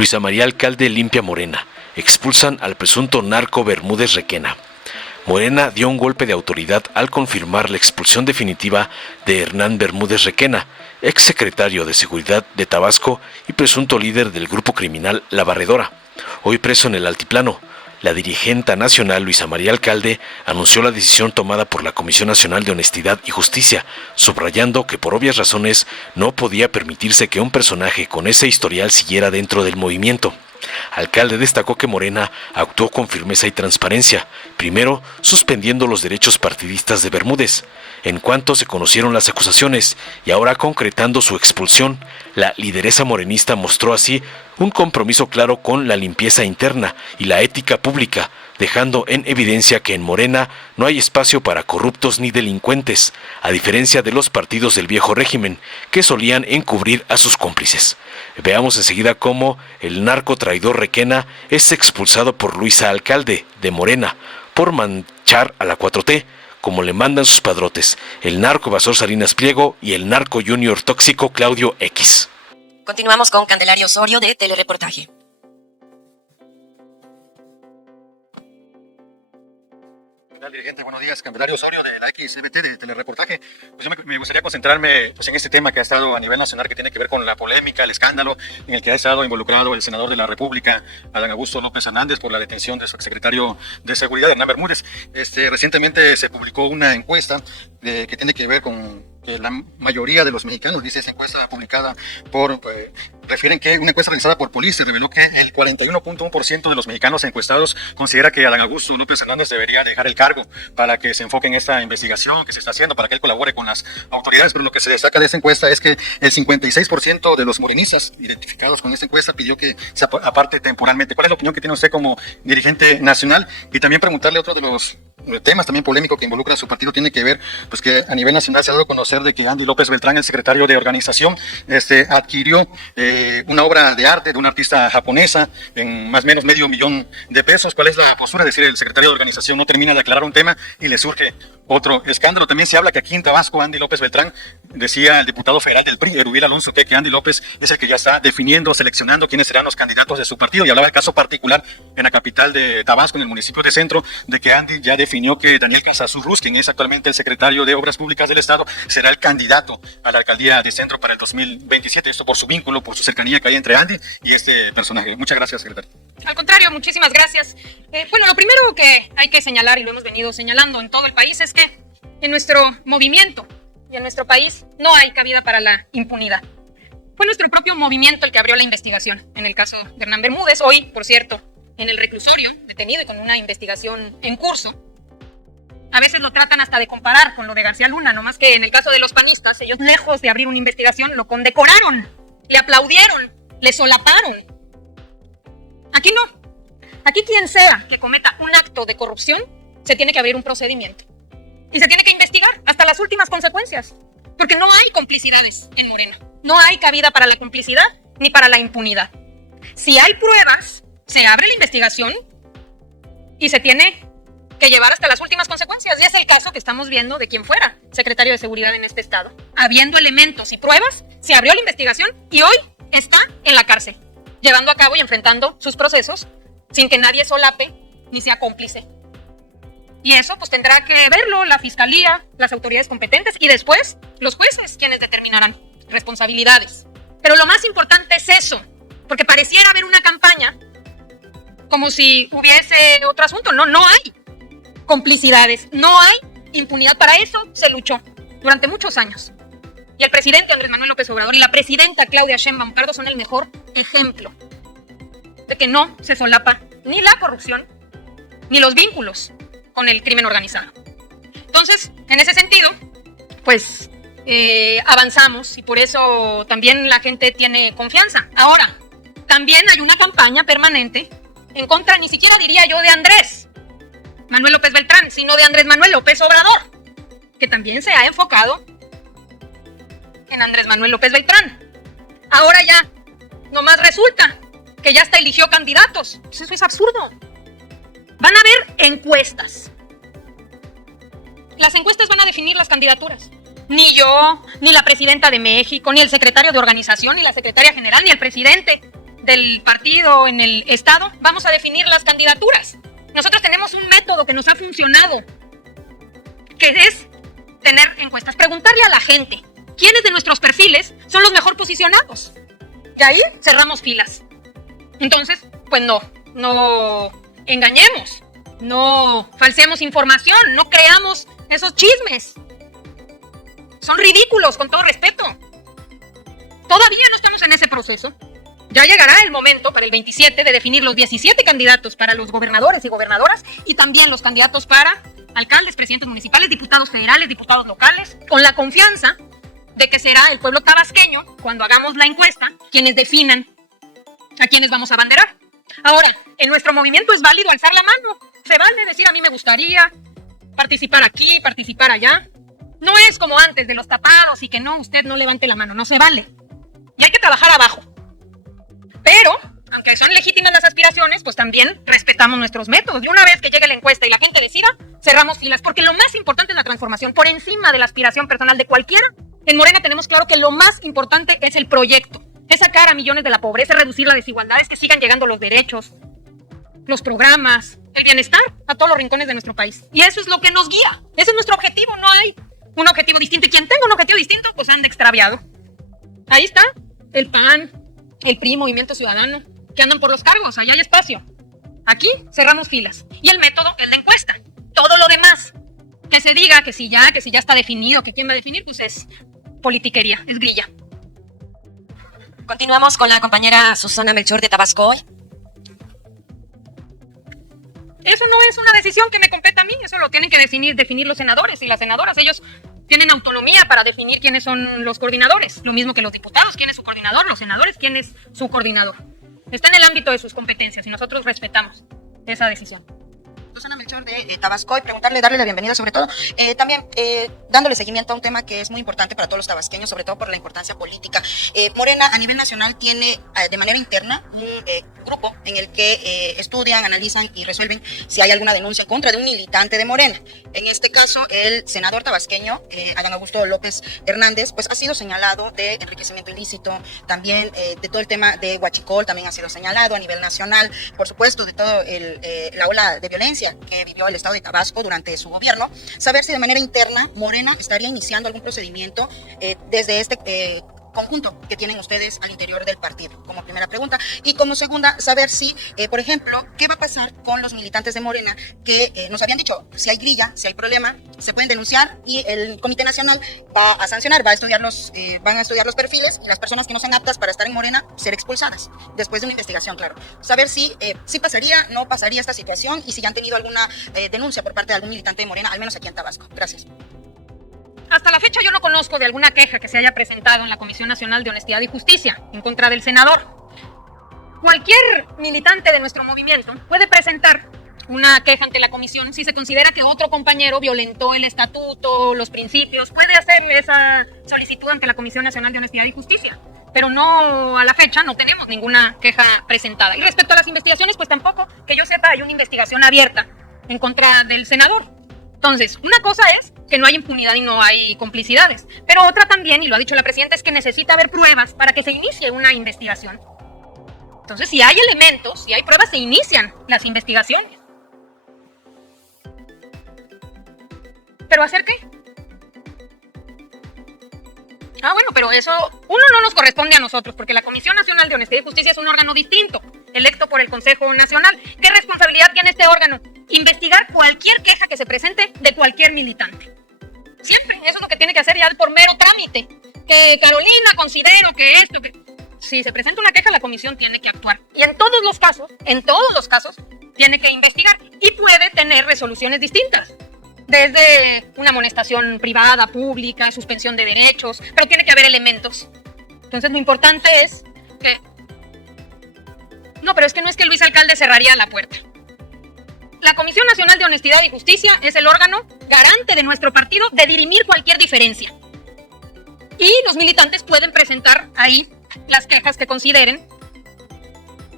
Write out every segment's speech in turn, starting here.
Luisa María Alcalde limpia Morena. Expulsan al presunto narco Bermúdez Requena. Morena dio un golpe de autoridad al confirmar la expulsión definitiva de Hernán Bermúdez Requena, exsecretario de Seguridad de Tabasco y presunto líder del grupo criminal La Barredora, hoy preso en el Altiplano. La dirigente nacional Luisa María Alcalde anunció la decisión tomada por la Comisión Nacional de Honestidad y Justicia, subrayando que por obvias razones no podía permitirse que un personaje con ese historial siguiera dentro del movimiento. Alcalde destacó que Morena actuó con firmeza y transparencia, primero suspendiendo los derechos partidistas de Bermúdez, en cuanto se conocieron las acusaciones, y ahora concretando su expulsión. La lideresa morenista mostró así un compromiso claro con la limpieza interna y la ética pública, dejando en evidencia que en Morena no hay espacio para corruptos ni delincuentes, a diferencia de los partidos del viejo régimen, que solían encubrir a sus cómplices. Veamos enseguida cómo el narco traidor Requena es expulsado por Luisa Alcalde, de Morena, por manchar a la 4T, como le mandan sus padrotes, el narco evasor Salinas Pliego y el narco junior tóxico Claudio X. Continuamos con Candelaria Osorio de Telereportaje. Dirigente, buenos días. Candelaria Osorio de la XBT de Telereportaje. Pues yo me gustaría concentrarme en este tema que ha estado a nivel nacional, que tiene que ver con la polémica, el escándalo en el que ha estado involucrado el senador de la República, Adán Augusto López Hernández, por la detención de su exsecretario de Seguridad, Hernán Bermúdez. Recientemente se publicó una encuesta que tiene que ver con que la mayoría de los mexicanos, dice esa encuesta publicada por, refieren que una encuesta realizada por Police reveló que el 41.1% de los mexicanos encuestados considera que Adán Augusto López Hernández debería dejar el cargo para que se enfoque en esta investigación que se está haciendo, para que él colabore con las autoridades. Pero lo que se destaca de esta encuesta es que el 56% de los morenistas identificados con esta encuesta pidió que se aparte temporalmente. ¿Cuál es la opinión que tiene usted como dirigente nacional? Y también preguntarle otro de los temas también polémicos que involucra a su partido, tiene que ver pues que a nivel nacional se ha dado a conocer de que Andy López Beltrán, el secretario de organización, adquirió una obra de arte de una artista japonesa en más o menos $500,000. ¿Cuál es la postura? Es decir, el secretario de organización no termina de aclarar un tema y le surge otro escándalo. También se habla que aquí en Tabasco Andy López Beltrán, decía el diputado federal del PRI, Erubiel Alonso, que Andy López es el que ya está definiendo, seleccionando quiénes serán los candidatos de su partido, y hablaba del caso particular en la capital de Tabasco, en el municipio de Centro, de que Andy ya definió que Daniel Casasurrus, quien es actualmente el secretario de Obras Públicas del Estado, será el candidato a la alcaldía de Centro para el 2027, esto por su vínculo, por su cercanía que hay entre Andy y este personaje. Muchas gracias, secretario. Al contrario, muchísimas gracias. Bueno, lo primero que hay que señalar, y lo hemos venido señalando en todo el país, es que en nuestro movimiento y en nuestro país no hay cabida para la impunidad. Fue nuestro propio movimiento el que abrió la investigación en el caso de Hernán Bermúdez, hoy, por cierto, en el reclusorio, detenido y con una investigación en curso. A veces lo tratan hasta de comparar con lo de García Luna, no más que en el caso de los panistas, ellos lejos de abrir una investigación lo condecoraron, le aplaudieron, le solaparon. Aquí no. Aquí quien sea que cometa un acto de corrupción, se tiene que abrir un procedimiento. Y se tiene que investigar hasta las últimas consecuencias. Porque no hay complicidades en Morena. No hay cabida para la complicidad ni para la impunidad. Si hay pruebas, se abre la investigación y se tiene que llevar hasta las últimas consecuencias. Y es el caso que estamos viendo de quien fuera secretario de Seguridad en este estado. Habiendo elementos y pruebas, se abrió la investigación y hoy está en la cárcel, llevando a cabo y enfrentando sus procesos sin que nadie solape ni sea cómplice. Y eso pues tendrá que verlo la fiscalía, las autoridades competentes y después los jueces, quienes determinarán responsabilidades. Pero lo más importante es eso, porque pareciera haber una campaña como si hubiese otro asunto. No hay complicidades, no hay impunidad. Para eso se luchó durante muchos años. Y el presidente Andrés Manuel López Obrador y la presidenta Claudia Sheinbaum Pardo son el mejor ejemplo de que no se solapa ni la corrupción ni los vínculos con el crimen organizado. Entonces, en ese sentido, pues avanzamos y por eso también la gente tiene confianza. Ahora, también hay una campaña permanente en contra, ni siquiera diría yo de Andrés Manuel López Beltrán, sino de Andrés Manuel López Obrador, que también se ha enfocado en Andrés Manuel López Beltrán. Ahora ya, nomás resulta que ya hasta eligió candidatos. Pues eso es absurdo. Van a haber encuestas. Las encuestas van a definir las candidaturas. Ni yo, ni la presidenta de México, ni el secretario de organización, ni la secretaria general, ni el presidente del partido en el estado, vamos a definir las candidaturas. Nosotros tenemos un método que nos ha funcionado, que es tener encuestas, preguntarle a la gente quiénes de nuestros perfiles son los mejor posicionados. Y ahí cerramos filas. Entonces, pues no engañemos, no falseemos información, no creamos esos chismes. Son ridículos, con todo respeto. Todavía no estamos en ese proceso. Ya llegará el momento para el 27 de definir los 17 candidatos para los gobernadores y gobernadoras y también los candidatos para alcaldes, presidentes municipales, diputados federales, diputados locales, con la confianza de que será el pueblo tabasqueño, cuando hagamos la encuesta, quienes definan a quienes vamos a abanderar. Ahora, en nuestro movimiento es válido alzar la mano. Se vale decir a mí me gustaría participar aquí, participar allá. No es como antes de los tapados y que no, usted no levante la mano, no se vale. Y hay que trabajar abajo. Pero, aunque son legítimas las aspiraciones, pues también respetamos nuestros métodos. Y una vez que llegue la encuesta y la gente decida, cerramos filas. Porque lo más importante es la transformación, por encima de la aspiración personal de cualquiera. En Morena tenemos claro que lo más importante es el proyecto. Es sacar a millones de la pobreza, reducir las desigualdades, que sigan llegando los derechos, los programas, el bienestar a todos los rincones de nuestro país. Y eso es lo que nos guía. Ese es nuestro objetivo, no hay un objetivo distinto. Y quien tenga un objetivo distinto, pues anda extraviado. Ahí está el PAN, el PRI, Movimiento Ciudadano, que andan por los cargos, allá hay espacio. Aquí cerramos filas. Y el método es la encuesta. Todo lo demás, que se diga que si ya está definido, que quién va a definir, pues es politiquería, es grilla. Continuamos con la compañera Susana Melchor de Tabasco. Eso no es una decisión que me compete a mí, eso lo tienen que definir los senadores y las senadoras. Ellos tienen autonomía para definir quiénes son los coordinadores. Lo mismo que los diputados, quién es su coordinador, los senadores, quién es su coordinador. Está en el ámbito de sus competencias y nosotros respetamos esa decisión. Susana Melchor de Tabasco, y darle la bienvenida sobre todo, también dándole seguimiento a un tema que es muy importante para todos los tabasqueños, sobre todo por la importancia política. Morena a nivel nacional tiene de manera interna un grupo en el que estudian, analizan y resuelven si hay alguna denuncia en contra de un militante de Morena. En este caso, el senador tabasqueño, Adán Augusto López Hernández, pues ha sido señalado de enriquecimiento ilícito, también de todo el tema de huachicol, también ha sido señalado a nivel nacional, por supuesto, de todo la ola de violencia que vivió el estado de Tabasco durante su gobierno. Saber si de manera interna Morena estaría iniciando algún procedimiento desde este conjunto que tienen ustedes al interior del partido, como primera pregunta. Y como segunda, saber si, por ejemplo, qué va a pasar con los militantes de Morena que nos habían dicho, si hay grilla, si hay problema, se pueden denunciar y el Comité Nacional va a sancionar, van a estudiar los perfiles y las personas que no sean aptas para estar en Morena ser expulsadas, después de una investigación, claro. Saber si pasaría, no pasaría esta situación y si ya han tenido alguna denuncia por parte de algún militante de Morena, al menos aquí en Tabasco. Gracias. Hasta la fecha yo no conozco de alguna queja que se haya presentado en la Comisión Nacional de Honestidad y Justicia en contra del senador. Cualquier militante de nuestro movimiento puede presentar una queja ante la comisión si se considera que otro compañero violentó el estatuto, los principios. Puede hacer esa solicitud ante la Comisión Nacional de Honestidad y Justicia. Pero no, a la fecha no tenemos ninguna queja presentada. Y respecto a las investigaciones, pues tampoco, que yo sepa, hay una investigación abierta en contra del senador. Entonces, una cosa es que no hay impunidad y no hay complicidades, pero otra también, y lo ha dicho la presidenta, es que necesita haber pruebas para que se inicie una investigación. Entonces, si hay elementos, si hay pruebas, se inician las investigaciones. ¿Pero hacer qué? Bueno, pero eso, uno, no nos corresponde a nosotros, porque la Comisión Nacional de Honestidad y Justicia es un órgano distinto, electo por el Consejo Nacional. ¿Qué responsabilidad tiene este órgano? Investigar cualquier queja que se presente de cualquier militante. Siempre, eso es lo que tiene que hacer ya por mero trámite. Que Carolina considero que esto, que... Si se presenta una queja, la comisión tiene que actuar. Y en todos los casos, tiene que investigar y puede tener resoluciones distintas. Desde una amonestación privada, pública, suspensión de derechos, pero tiene que haber elementos. Entonces lo importante es que... No, pero es que no es que Luis Alcalde cerraría la puerta. La Comisión Nacional de Honestidad y Justicia es el órgano garante de nuestro partido de dirimir cualquier diferencia. Y los militantes pueden presentar ahí las quejas que consideren,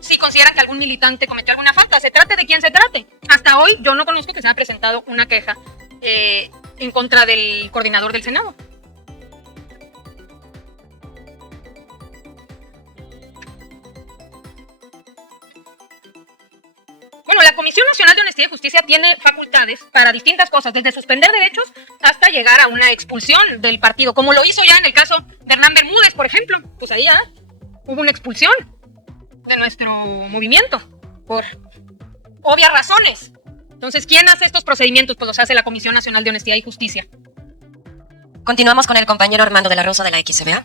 si consideran que algún militante cometió alguna falta, se trate de quien se trate. Hasta hoy yo no conozco que se haya presentado una queja en contra del coordinador del Senado. la Comisión Nacional de Honestidad y Justicia tiene facultades para distintas cosas, desde suspender derechos hasta llegar a una expulsión del partido, como lo hizo ya en el caso de Hernán Bermúdez, por ejemplo. Pues ahí ya hubo una expulsión de nuestro movimiento por obvias razones. Entonces, ¿quién hace estos procedimientos? Pues los hace la Comisión Nacional de Honestidad y Justicia. Continuamos con el compañero Armando de la Rosa de la XBA.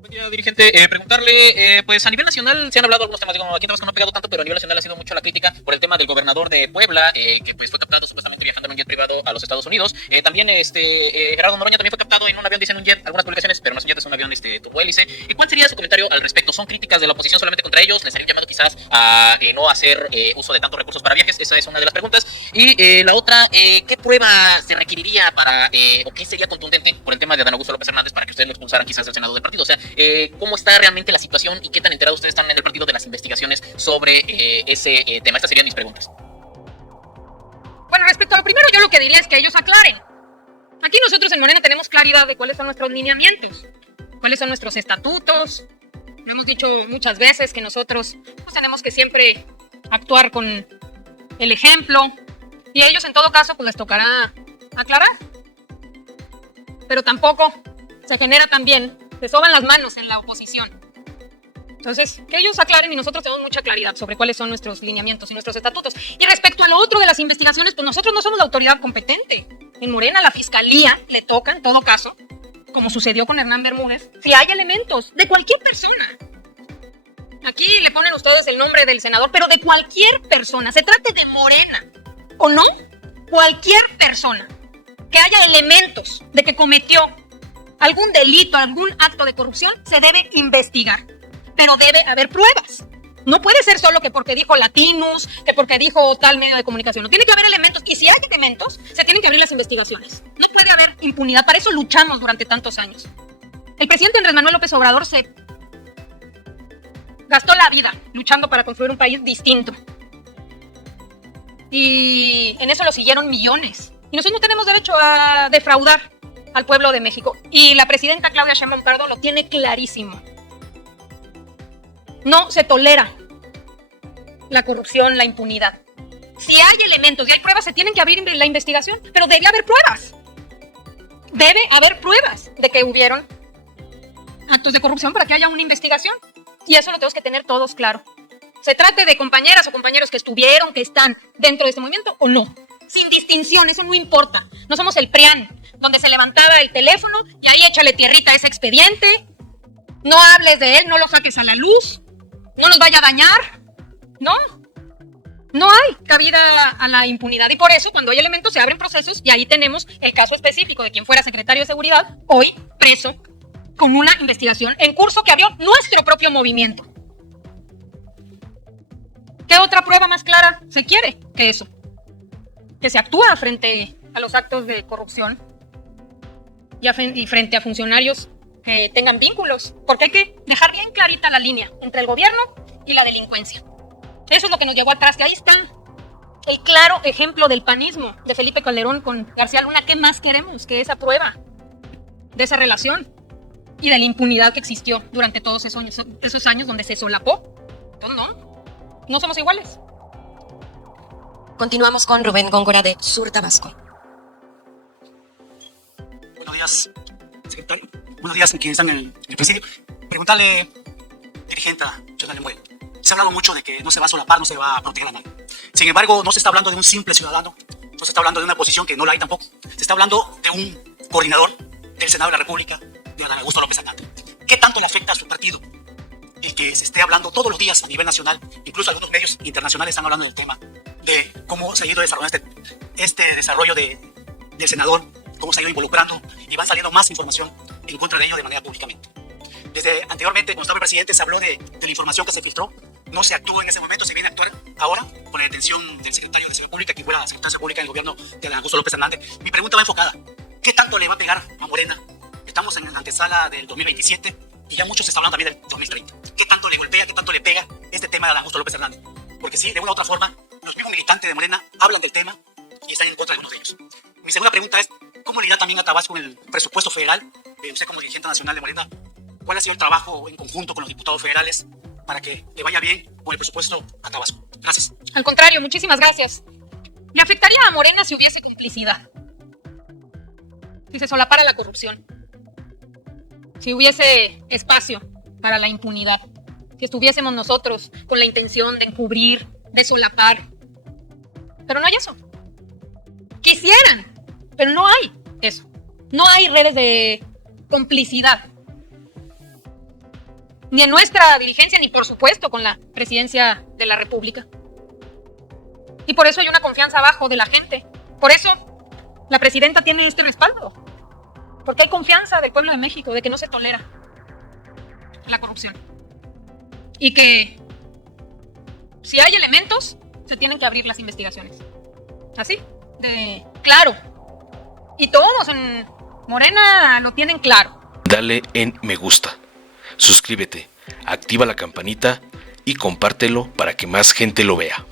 Buen día, dirigente. Preguntarle, pues a nivel nacional se han hablado algunos temas, digo, aquí en Tabasco no ha pegado tanto, pero a nivel nacional ha sido mucho la crítica por el tema del gobernador de Puebla, que pues fue captado supuestamente viajando en un jet privado a los Estados Unidos. También Gerardo Noroña también fue captado en un avión, dicen un jet, algunas publicaciones, pero no es un jet, es un avión turbohélice. ¿Cuál sería su comentario al respecto? ¿Son críticas de la oposición solamente contra ellos? ¿Les harían llamado quizás a no hacer uso de tantos recursos para viajes? Esa es una de las preguntas. Y la otra, ¿qué prueba se requeriría para, o qué sería contundente por el tema de Adán Augusto López Hernández para que ustedes lo expulsaran quizás del Senado del partido? O sea, ¿cómo está realmente la situación y qué tan enterados ustedes están en el partido de las investigaciones sobre ese tema? Estas serían mis preguntas. Bueno, respecto a lo primero, yo lo que diría es que ellos aclaren. Aquí nosotros en Morena tenemos claridad de cuáles son nuestros lineamientos, cuáles son nuestros estatutos. Lo hemos dicho muchas veces que nosotros pues, tenemos que siempre actuar con el ejemplo y a ellos en todo caso pues les tocará aclarar. Pero tampoco se genera también, se soban las manos en la oposición. Entonces, que ellos aclaren y nosotros tenemos mucha claridad sobre cuáles son nuestros lineamientos y nuestros estatutos. Y respecto a lo otro de las investigaciones, pues nosotros no somos la autoridad competente. En Morena, la Fiscalía le toca, en todo caso, como sucedió con Hernán Bermúdez, si hay elementos de cualquier persona. Aquí le ponen ustedes el nombre del senador, pero de cualquier persona, se trate de Morena o no, cualquier persona que haya elementos de que cometió algún delito, algún acto de corrupción, se debe investigar. Pero debe haber pruebas. No puede ser solo que porque dijo Latinus, que porque dijo tal medio de comunicación. No, tiene que haber elementos. Y si hay elementos, se tienen que abrir las investigaciones. No puede haber impunidad. Para eso luchamos durante tantos años. El presidente Andrés Manuel López Obrador se gastó la vida luchando para construir un país distinto. Y en eso lo siguieron millones. Y nosotros no tenemos derecho a defraudar al pueblo de México. Y la presidenta Claudia Sheinbaum Pardo lo tiene clarísimo. No se tolera la corrupción, la impunidad. Si hay elementos y hay pruebas, se tienen que abrir la investigación, pero debe haber pruebas. Debe haber pruebas de que hubieron actos de corrupción para que haya una investigación. Y eso lo tenemos que tener todos claro. Se trate de compañeras o compañeros que estuvieron, que están dentro de este movimiento o no. Sin distinción, eso no importa. No somos el PRIAN, donde se levantaba el teléfono y ahí échale tierrita a ese expediente. No hables de él, no lo saques a la luz. No nos vaya a dañar. No hay cabida a la impunidad y por eso cuando hay elementos se abren procesos y ahí tenemos el caso específico de quien fuera secretario de Seguridad, hoy preso con una investigación en curso que abrió nuestro propio movimiento. ¿Qué otra prueba más clara se quiere que eso? Que se actúa frente a los actos de corrupción y frente a funcionarios que tengan vínculos, porque hay que dejar bien clarita la línea entre el gobierno y la delincuencia. Eso es lo que nos llevó atrás, que ahí está el claro ejemplo del panismo de Felipe Calderón con García Luna. ¿Qué más queremos que esa prueba de esa relación y de la impunidad que existió durante todos esos años donde se solapó? Entonces no somos iguales. Continuamos con Rubén Góngora de Sur Tabasco. Buenos días, secretario. Buenos días a quienes están en el presidio. Preguntarle, dirigente Jonathan Lemuel. Se ha hablado mucho de que no se va a solapar, no se va a proteger a nadie. Sin embargo, no se está hablando de un simple ciudadano, no se está hablando de una posición que no la hay tampoco. Se está hablando de un coordinador del Senado de la República, de Adán Augusto López Hernández. ¿Qué tanto le afecta a su partido el que se esté hablando todos los días a nivel nacional? Incluso algunos medios internacionales están hablando del tema, de cómo se ha ido desarrollando este desarrollo del senador, cómo se ha ido involucrando y va saliendo más información en contra de ello de manera públicamente. Desde anteriormente, cuando estaba el presidente, se habló de la información que se filtró. No se actuó en ese momento, se viene a actuar ahora con la detención del secretario de Seguridad Pública, que fue la secretaria de Seguridad Pública en el gobierno de Adán Augusto López Hernández. Mi pregunta va enfocada: ¿qué tanto le va a pegar a Morena? Estamos en la antesala del 2027 y ya muchos se está hablando también del 2030. ¿Qué tanto le golpea, qué tanto le pega este tema de Adán Augusto López Hernández? Porque sí, de una u otra forma, los mismos militantes de Morena hablan del tema y están en contra de algunos de ellos. Mi segunda pregunta es: ¿cómo le irá también a Tabasco en el presupuesto federal? Usted como dirigente nacional de Morena, ¿cuál ha sido el trabajo en conjunto con los diputados federales para que le vaya bien con el presupuesto a Tabasco. Gracias. Al contrario, muchísimas gracias. Le afectaría a Morena si hubiese complicidad, si se solapara la corrupción, si hubiese espacio para la impunidad, si estuviésemos nosotros con la intención de encubrir, de solapar. Pero no hay eso. Quisieran, pero no hay eso. No hay redes de complicidad. Ni en nuestra dirigencia, ni por supuesto con la presidencia de la República. Y por eso hay una confianza abajo de la gente. Por eso la presidenta tiene este respaldo. Porque hay confianza del pueblo de México de que no se tolera la corrupción. Y que si hay elementos, se tienen que abrir las investigaciones. Así, de claro. Y todos en Morena lo tienen claro. Dale en me gusta, suscríbete, activa la campanita y compártelo para que más gente lo vea.